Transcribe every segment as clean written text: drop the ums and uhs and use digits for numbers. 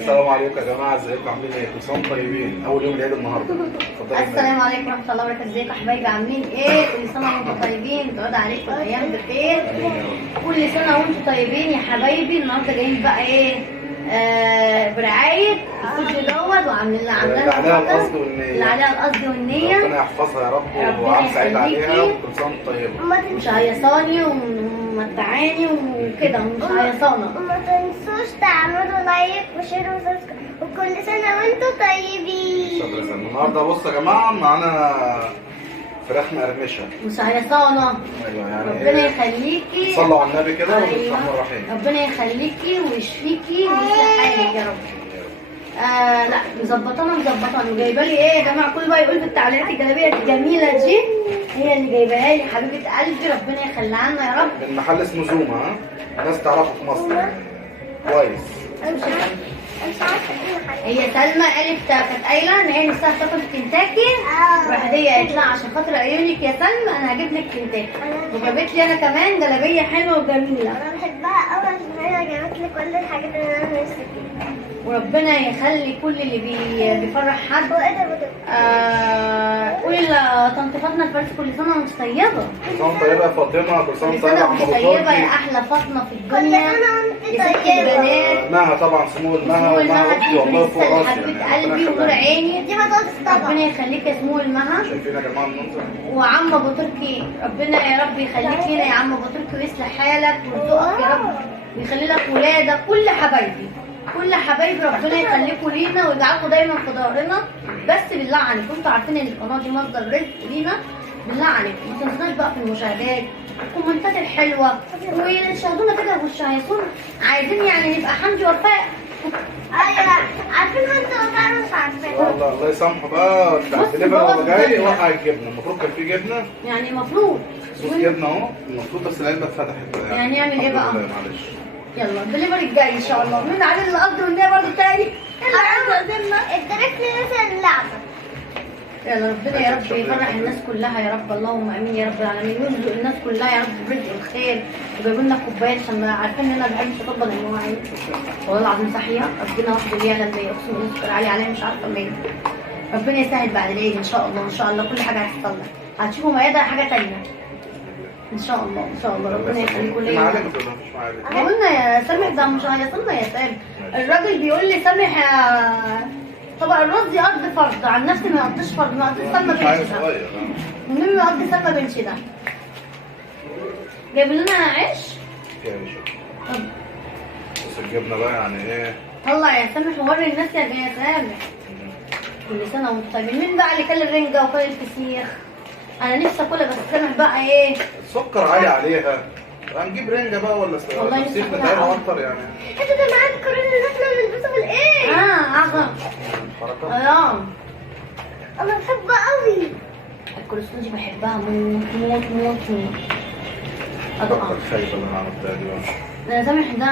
السلام عليكم يا جماعه، ازيكم عاملين ايه؟ كل سنه وانتم طيبين، اول يوم العيد النهارده. اتفضلوا. السلام عليكم ورحمه الله وبركاته، ازيكم يا حبايبي عاملين ايه؟ كل سنه وانتم طيبين، تعود عليكم الايام بخير. كل سنه وانتم طيبين يا حبايبي. النهارده جايين بقى ايه؟ برعايه الفيديو دوت، وعاملين اللي عليها القصد والنيه. اللي عليها القصد والنيه. ربنا يحفظها يا رب وعام سعيد عليها، وكل سنه وانتم طيبه. مش هيصاني ومتعاني وكده ومش هيصانه. وما تنسوش تعملوا لايك وشير وسبسكرايب، وكل سنة وانتم طيبين. شكرا سنة. النهارده بصوا يا جماعه معانا فراخ مقرمشه. مش هيصانه. ايوه يعني ربنا يخليكي. صلوا على النبي كده أيوة. وبسم الله الرحمن الرحيم. ربنا يخليكي ويشفيكي ويصلح حالك يا رب. لا مظبطانا وجايبه لي ايه يا جماعه؟ كل بقى يقول في التعليقات الجلابيه الجميله دي هي اللي جايباها لي حبيبه قلبي، ربنا يخليها لنا يا رب. من محل اسمه زوما، ها؟ ناس تعرفه في مصر كويس. مش عارفة ايه حاجة. هي سلمى قالت كانت قايله ان هي نفسها تاكل كنتاكي، راحت هي قالت لها عشان خاطر عيونك يا سلمى انا هجيب لك كنتاكي، وجابت لي انا كمان جلابيه حلوه وجميله. انا بحبها قوي عشان هي جابت لي كل الحاجات اللي انا نفسي فيها. وربنا يخلي كل اللي بيفرح حد. وايه ده بجد؟ قولي لطنط فاطمه الفارس كل سنه وانت طيبه. كل سنه وانت طيبه يا فاطمه، كل سنه كل وانت طيبه سنه يا وانت عم طيبه يا بطاطي. احلى فاطمه في كل الدنيا سنة وانت يا ست طيبة. البنات. مها طبعا سمو المها سمو المها ومها اختي والله فوق دي راسي حبيبه يعني. قلبي ونور عيني. دي بطاطس ربنا طبعا. يخليك يا سمو المها. شايفين يا جماعه المنظر؟ وعم ابو تركي ربنا يا رب يخليك لنا يا عم ابو تركي ويصلح حالك ويرزقك يا رب ويخلي لك ولادك. كل حبايبي ربنا يخليكم لينا ويجعلكم دايما في ظهرنا. بس بالله عليكم انتوا عارفين ان القناه دي مصدر رزق لينا، بالله عليكم ما تنسوناش بقى في المشاهدات الكومنتات الحلوه، ويشاهدونا كده ويشاهدونا. عايزين يعني نبقى حمدي وفاء. ايوه عارفين انتوا ولا مش عارفين؟ والله الله يسامحه بقى. بتاع بص الدليفري وهو جاي الدنيا. وقع الجبنه، المفروض كان في جبنه يعني المفروض صوص جبنه اهو المفروض، بس العلبه اتفتحت. يعني نعمل ايه بقى؟ الحمد لله، معلش. يلا الدليفري الجاي ان شاء الله. مين عليه القصد والنية برضه تاني؟ ادرك لي مثلا اللعبة. يلا ربنا يا رب يفرح الناس كلها يا رب، اللهم امين يا رب العالمين، ويرزق الناس كلها يا رب برزق الخير، وجايبوا لنا كوبايات عشان عارفين ان انا ما بحبش اطبق المواعيد. والله العظيم صحيه ربنا واحد اللي يعلم بيا، اقسم بالله سكر عالي عليا مش عارفه ليه. ربنا يسهل بعد العيد ان شاء الله، ان شاء الله كل حاجه هتتصلح. هتشوفوا ميادة حاجه تانيه ان شاء الله ان شاء الله. ربنا يخليكم في ليا. معالق ولا مفيش معالق؟ قلنا يا سامح ده مش هيصلنا يا سامح. الراجل بيقول لي سامح طبق الرز يقضي فرض، عن نفسي ما يقضيش فرض، ما يقضيش سلمى مش عايز بنتي ده. صغير. والنبي ما يقضي سلمى بنتي ده. جايب لنا عيش. يا باشا طب بس الجبنه بقى يعني ايه؟ طلع يا سامح ووري الناس يا سامح. كل سنه وانتم طيبين. مين بقى اللي كل الرنجه وكل الفسيخ؟ انا نفسي اكلها بس سامح بقى ايه؟ السكر عالي عليها. هنجيب رنجه بقى ولا والله نفسي فسيخ أكلها نتعبه أوي. اكتر يعني. انت ده معاك كورونا اللي احنا بنلبسه في الايه؟ عظم. حركه. انا بحبه قوي. الكولسلو دي بحبها موت موت موت موت. ادوقها. الخايبه اللي انا عملتها دي بقى. ده سامح ده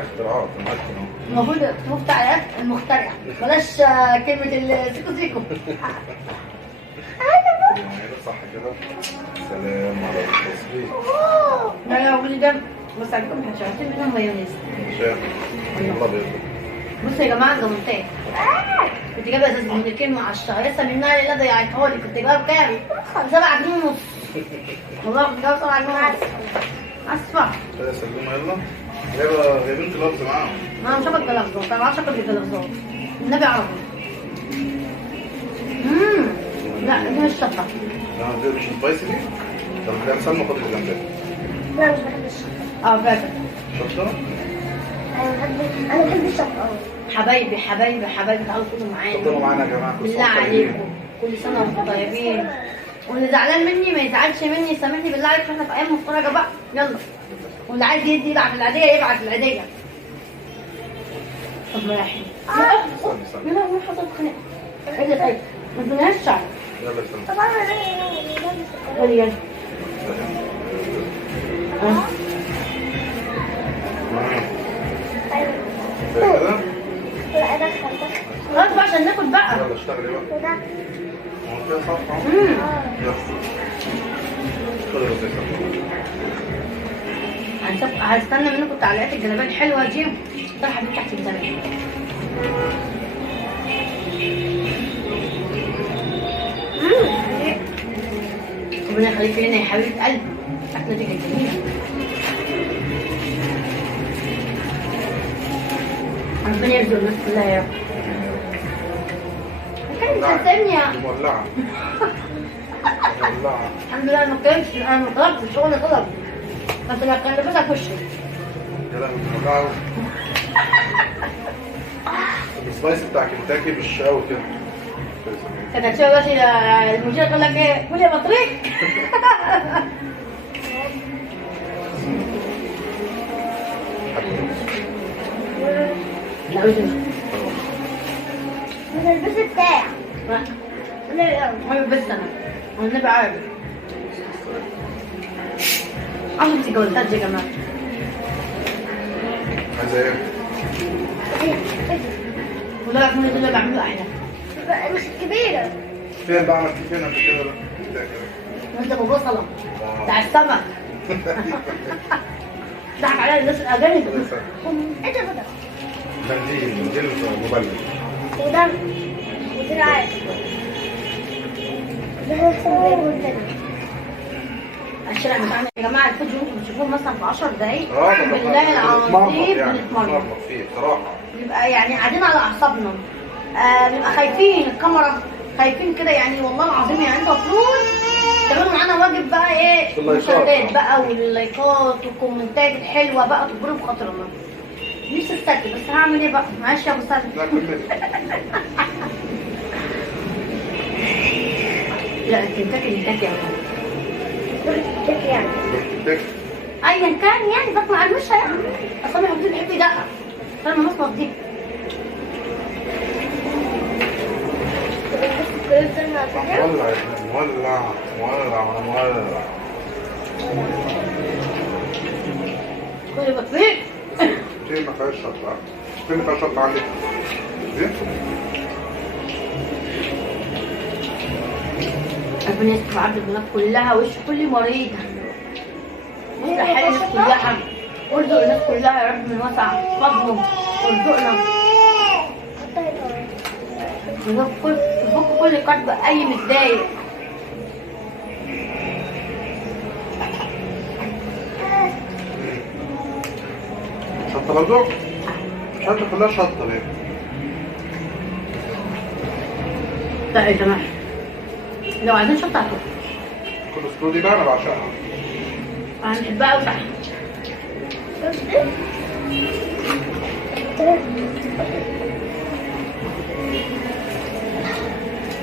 اختراعات معاك اهو. المفروض تكتبوا في تعليقات المخترع، بلاش كلمة السيكو سيكو. صح كده. سلام على التصوير. لا يا ولي ده بس عندكم حشرتين منهم مايونيز. شايف الله بيرضى. بصوا يا جماعة جاموتات. كنت جايبة ازاز من كلمة على الشهر لسه منها لله ضيعتها لي. كنت جايبها بكام؟ 7 جنيه ونص. والله كنت جايبة 7 جنيه ونص. اسفة. كده سلموا يلا. جايبين كلابز معاهم. انا مش هاكل بلغزات، انا ما بعرفش اكل بلغزات. النبي عربي. لا دي مش شطة. لا دي مش سبايسي دي. طب كده سلمى خد اللي جنبها. لا مش بحب الشطة. فاكر. شطه؟ انا بحب الشطة قوي. حبايبي تعالوا كلوا معانا. اتفضلوا معانا يا جماعه. بالله عليكم كل سنه وانتم طيبين، واللي زعلان مني ما يزعلش مني، سامحني بالله عليكم احنا في ايام مفترجه بقى. يلا واللي عايز يدي يبعت العاديه يبعت العاديه. طب رايحين يلا نروح حصل خناقه. ايه اللي طيب ما تدوناش شعر. يلا يا سلمى. طبعا انا يلا كده؟ لا ادخل خلاص بقى عشان ناكل بقى. يلا اشتغلي بقى. وده هو كده صح اهو. يلا. خد يا سلمى. هستنى منكم التعليقات الجلابيه الحلوه دي. طرحه دي تحت الجلابيه. ربنا يخليك لنا يا حبيبه قلبي. الاكله دي جميله. ربنا يرزق الناس كلها يا رب. كانت بتسالني مولعه مولعه. الحمد لله ما كانش، انا ما طلبتش، الشغل طلب بس ما كان لابسها في وشي. يا لهوي مولعه. السبايس بتاع كنتاكي مش قوي كده. كانت هتشوف بس المدير تقول لك ايه؟ قول يا بطريق. لا البس بتاع لا بس انا والنبي عارف. عشان تجوزات يا جماعه. عايزه ايه؟ ولا يكون اللي بعمله احلى. مش كبيرة. فين بقى عملت فين قبل كده بقى؟ انت ابو بصله بتاع السمك. ضحك عليا الناس الاجانب. انت بطل. منديل مبلل. وده وزراعات. ده احسن بيقول تاني. الشارع بتاعنا يا جماعه الفيديو انتوا بتشوفوه مثلا في 10 دقايق. ده بالله العظيم بنتمرن. بنتمرن فيه بصراحه. بيبقى يعني قاعدين على اعصابنا. بنبقى خايفين الكاميرا، خايفين كده يعني والله العظيم. يعني انتوا المفروض تعملوا معانا واجب بقى ايه؟ المشاهدات بقى واللايكات والكومنتات الحلوه بقى تجبروا بخاطرنا. نفسي استكي بس هعمل ايه بقى؟ معلش يا ابو سلمى. لا كمل. لا كنتاكي يا ولد. يعني ايا كان يعني بس ما قالوش يعني. اصل انا حبيبتي بحب يدقق. انا مصمت دي. مولع مولع مولع مولع. كل بطريق. فين ما فيهاش شطه؟ فين ما فيهاش شطه عندك؟ ايه؟ ربنا يستر عبد البنات كلها وش كل مريض. ويصلح حال الناس كلها. وارزق الناس كلها يا رب من وسع فضله وارزقنا. نفك كل قلب اي متضايق. شطه برضه؟ شطه كلها شطه ليه؟ لا يا جماعه لو عايزين شطه هاتوا. كل السلو دي بقى انا بعشقها. هنحبها قوي صح.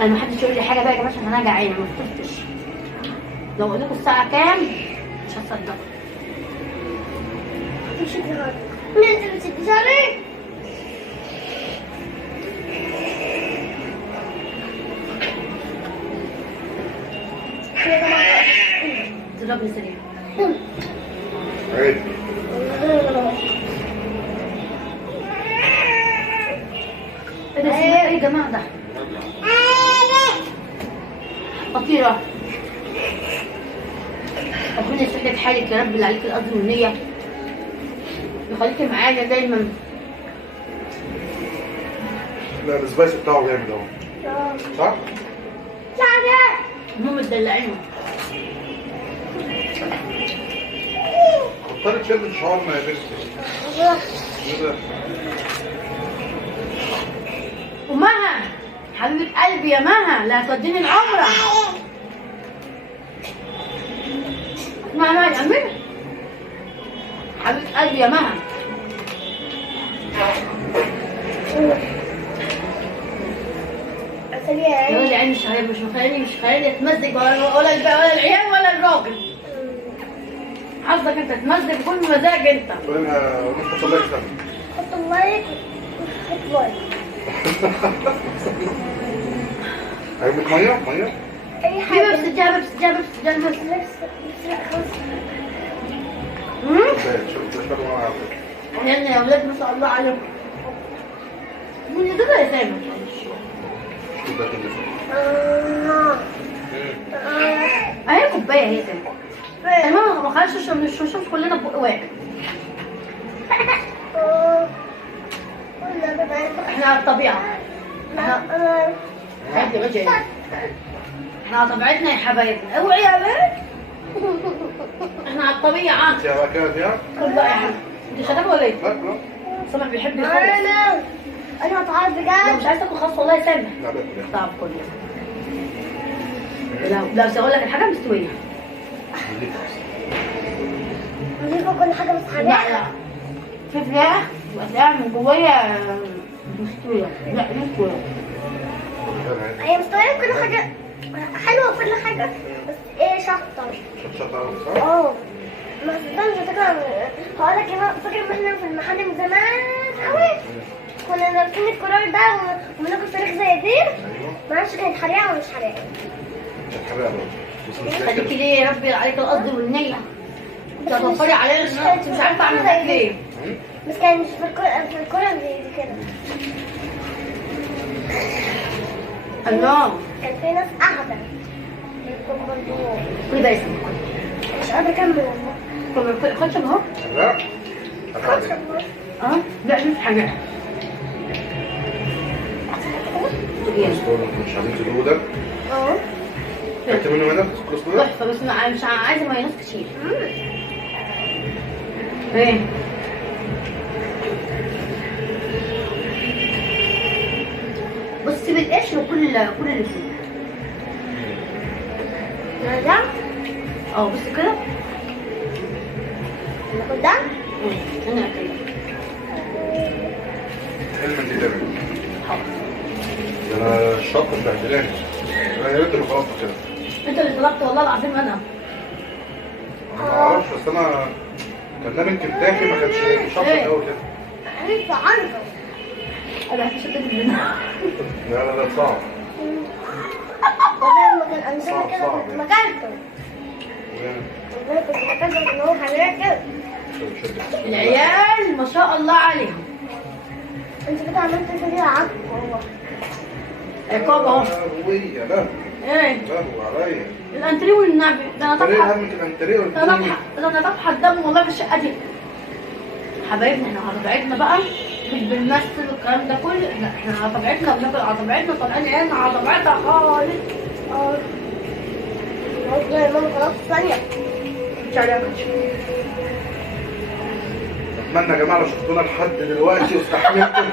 انا ما حدش يقول لي حاجه بقى يا جماعه عشان انا جعانه ما فطرتش. لو اقول لكم الساعه كام مش هتصدقوا. مش كده. انت بتسرق. تضربني سريع. عيد. ايه ده ايه يا جماعه ده؟ خطيره. ربنا يصلح لك حالك يا رب اللي عليك القصد والنيه. يخليكي معانا دايما. لا السبايس بتاعه جامد اهو. صح؟ هم متدلعين. بطلت تشد الشعار يا بنتي. ايه ده؟ ومها حبيبة قلبي يا مها لا هتوديني العمرة. اسمعي معي يا أمينة. حبيبة قلبي يا مها. يقول لي عيني مش مخليني اتمزج ولا العيال ولا الراجل. حظك انت تمزج بكل مزاج انت. قولنا نحط لايك سنة. حط لايك وحط لايك. عجبك مية؟ مية؟ اي حاجه. جاب بس. شوف تشربوا معاها. يلا يا ولاد ما شاء الله عليكم. من يدوك يا سامي. شوف ده كده. اهي كوبايه اهي سامي. تمام ما خلاص نشرب كلنا ببق واحد. احنا على الطبيعه. عادي رجعي. احنا على طبيعتنا يا حبايبنا. اوعي يا بنت. احنا على الطبيعه. انت بقى كده فيها؟ خد بقى يا حبيبي. انت شغال ولا ايه؟ لا لا سامح بيحب يخلص. انا هتعرض لو بجد. مش عايز تاكل خاص والله يا سامح. لا باكل. طب كل لو اقول لك الحاجه مستويه. نضيف كل حاجه بس لا حاجه. لا في فراخ وتلاقيها من جوايا مستويه. لا مستويه. هي مستويه كل حاجه حلوه كل حاجه بس ايه شطه. شطشطة صح؟ اه ما صدقني فاكره. هقول لك ايه فاكر ان احنا في المحل من زمان قوي كنا لابسين الكرار ده وبناكل فراخ زي دي. ايوه ما اعرفش كانت حريقه ولا مش حريقه. كانت حلوة برضه. بس مش خليكي فاكر. ليه يا ربي عليك القصد والنية. بس توفري عليا انت مش عارفه اعمل معاك ليه. بس كان مش في الكرة زي كده. الله كان في ناس قاعدة يكون برضو كل ده يسمع. مش قادرة أكمل والله. خدش اهو. لا خلاص هتعدي. اه لا دي حاجه. مش عايزين تدوقوا ده؟ اه خدت منه مدى؟ كروس ده؟ تحفه بس مش عايزه مايونيز كتير. ايه بصي بالقشر وكل اللي فيه. ده اه بص كده. ناخد ده. انا كده. حلم انت تعمل. حاضر. انا الشط مبهدلاني. انا يا ريت اللي خلاص كده. انت اللي طلبت والله العظيم انا. انا ما اعرفش بس انا كان ده من كنتاكي ما كانش شط قوي كده. عرفت عنده. انا بحب شطه منها. لا لا لا صعب. وده لما كان عندنا صعب، كده صعب كنت يعني. مكلته. والله كنت مكلته إن هو حريقة كده. العيال ما شاء الله عليهم. أنت كده عملت كده عك والله. عقاب اهو. ويا لا ايه لا عليا. الانتريه والنبي ده انا انتريه طبحه. همك الانتريه ده انا طبحه الدم والله في الشقه دي. حبايبنا احنا على طبيعتنا بقى مش بنمثل والكلام ده كله. لا احنا على طبيعتنا بناكل على طبيعتنا طالعين عيالنا على طبيعتها خالص. اه والله يا ماما خلاص ثانية. مش عليها كتير. اتمنى يا جماعه لو شفتونا لحد دلوقتي واستحملتوا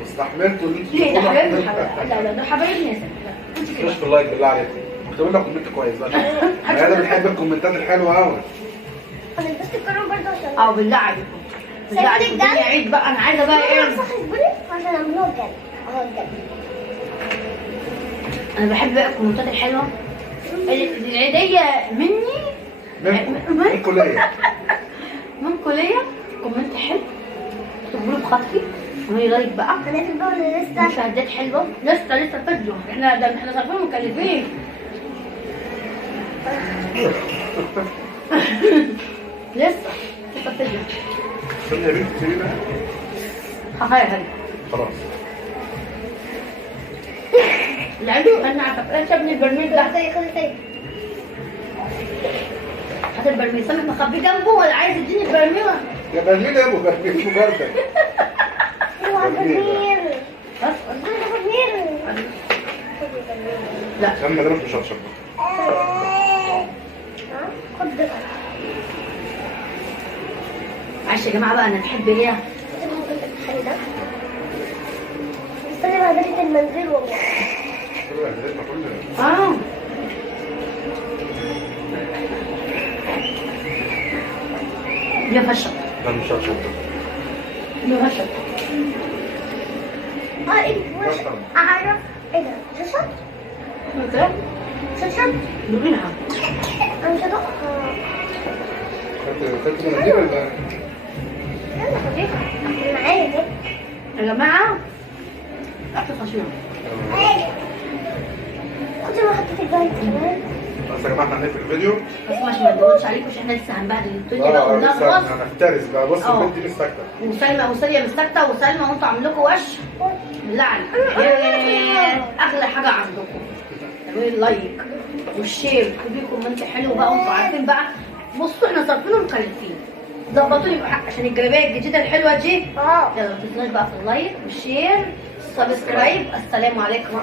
واستحملتوا اللي انتوا ليه ده شفتونا. حبايبنا لا لا ده حبايبنا يا سيدي. لا انت كده. مش في اللايك بالله عليكم اكتبوا لنا كومنت كويس بقى. انا بنحب الكومنتات الحلوه قوي. أنا لبست الكرة برضه عشان اه بالله عليكم. بالله عليكم الدنيا عيد بقى انا عايزه بقى ايه. صح البني عشان أعملوه بجد. أهو بجد. انا بحب بقى الكومنتات الحلوه. العيديه مني من الكليه. من كليه كومنت حلو. اكتبوا له بخطي اعملي لايك بقى. هنقفل بقى ولا لسه؟ مشاهدات حلوه. لسه فيديو احنا صارفين مكلفين. لسه فيديو. استني يا بنتي سيبينا. هاي خلاص. العيد انا عارفه ايش ابني البرميل ده. خلي هات البرميل. سامح مخبيه جنبه ولا عايز يديني البرميل؟ يا برميل يا ابو برميل اسمه برده. اوعى برميل. بس برميل. لا سمى ده مش مشطشط. خد ده. معلش يا جماعه بقى انا بحب ايه. خلي ده. استنى بقى بنت المنزل والله. اه يا فشل ده مش مشطشط. يا فشل. ايه وش اعرف ايه ده شاشة انت شاشة دوقينها. انا مش هدوقها. خدت مناديل ولا؟ يلا خديها معايا دي. يا جماعه اكل خشنه. كنت ما حطيت الجايد كمان. بس يا جماعه احنا هنقفل الفيديو. بس عشان ما نضغطش عليكم عشان احنا لسه هنبهدل الدنيا بقى كلها لسه خلاص. هنفترس بقى. بص اه. البنت دي مش ساكته. وسلمى مش ساكته وسلمى وانتوا عاملين لكم وش بالله عليكم. اغلى حاجه عندكم اعملوا اللايك والشير وتكتبوا كومنت حلو بقى وانتوا عارفين بقى. بصوا احنا صارفين ومكلفين ظبطوا لي عشان الجلابيه الجديده الحلوه دي. اه يلا ما تنسوش بقى في اللايك والشير، السبسكرايب. السلام عليكم.